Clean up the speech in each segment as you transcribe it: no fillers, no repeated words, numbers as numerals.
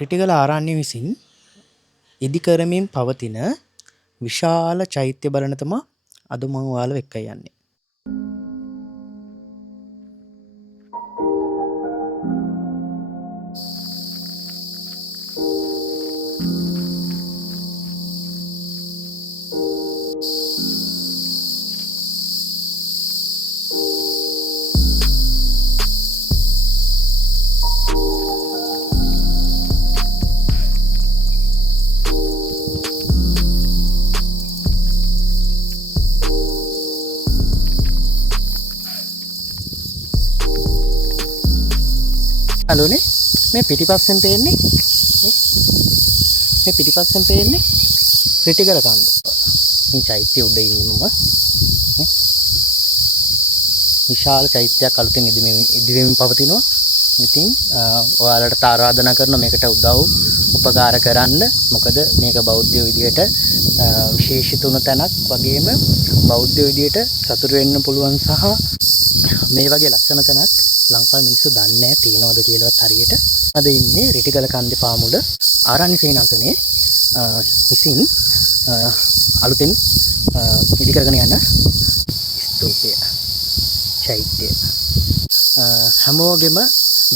රිටිගල ආරණ්‍ය විසින් ඉදිකරමින් පවතින විශාල චෛත්‍ය බලන තමයි අද මම ඔයාලව එක්ක යන්නේ. හලෝනේ මේ පිටිපස්සෙන් පේන්නේ රිටිගල කන්ද. මේ චෛත්‍ය උඩ ඉන්නේ මම. විශාල චෛත්‍යයක් අලුතෙන් ඉදිවෙමින් පවතිනවා. ඉතින් ඔයාලට ආරාධනා කරනවා මේකට උපකාර කරන්න. මොකද මේක බෞද්ධ විදියට විශේෂිත වුණ තැනක් වගේම බෞද්ධ විදියට සතුටු වෙන්න පුළුවන් සහ මේ වගේ ලස්සන තැනක් ලංකාවේ මිනිස්සු දන්නේ නැහැ තියනවද කියලාවත් හරියට. අද ඉන්නේ රිටිගල කන්දේ පාමුල ආරණ්‍ය සේනාසනේ විසින් අලුතෙන් ඉදි කරගෙන යන ස්තූපය චෛත්‍ය. හැමෝගෙම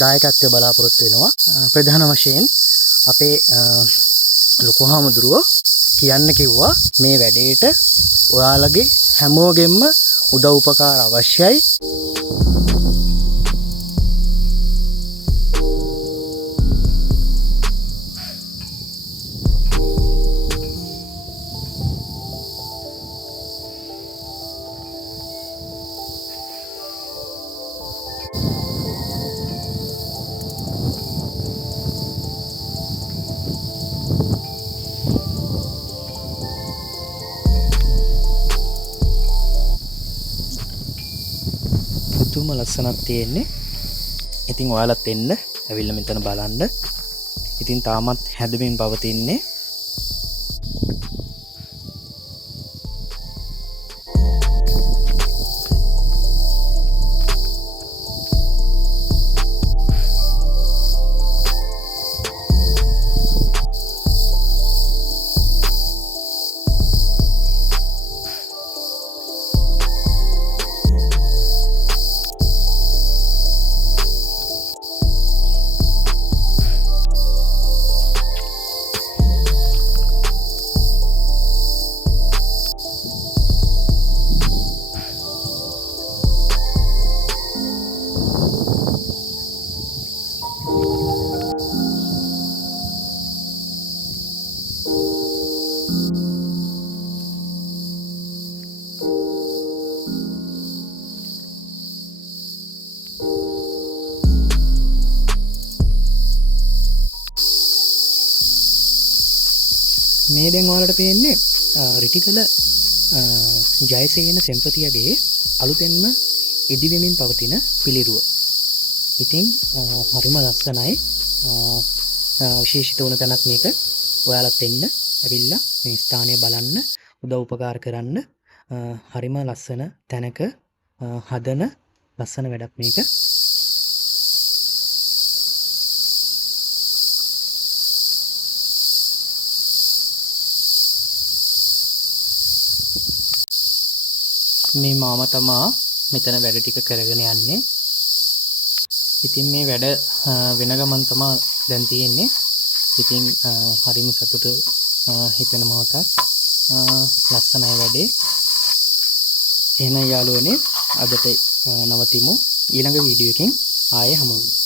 දායකත්වය බලාපොරොත්තු වෙනවා. ප්‍රධාන වශයෙන් අපේ ලොකු හාමුදුරුවෝ කියන්න කිව්වා මේ වැඩේට ඔයාලගේ හැමෝගෙම උදව් උපකාර අවශ්‍යයි. පුදුම ලස්සනක් තියෙන්නේ. ඉතින් ඔයාලත් එන්න ඇවිල්ලා මෙතන බලන්න. ඉතින් තාමත් හැදෙමින් පවතින්නේ. මේ දැන් ඔයාලට පේන්නේ රිටිගල ජයසේන සෙන්පතියගේ අලුතෙන්ම ඉදිවෙමින් පවතින පිළිරුව. ඉතින් හරිම ලස්සනයි. විශේෂිත වුණ තැනක් මේක. ඔයාලත් එන්න ඇවිල්ලා මේ ස්ථානය බලන්න උදව් උපකාර කරන්න. හරිම ලස්සන තැනක හදන ලස්සන වැඩක් මේක. මේ මාමා තමා මෙතන වැඩ ටික කරගෙන යන්නේ. ඉතින් මේ වැඩ වෙන ගමන් තමා දැන් තියෙන්නේ. ඉතින් හරිම සතුටු හිතෙන මොහොතක්. ලස්සනයි වැඩේ. එහෙනම් යාළුවනේ අදට නවතිමු. ඊළඟ වීඩියෝ එකකින් ආයේ හමු වෙමු.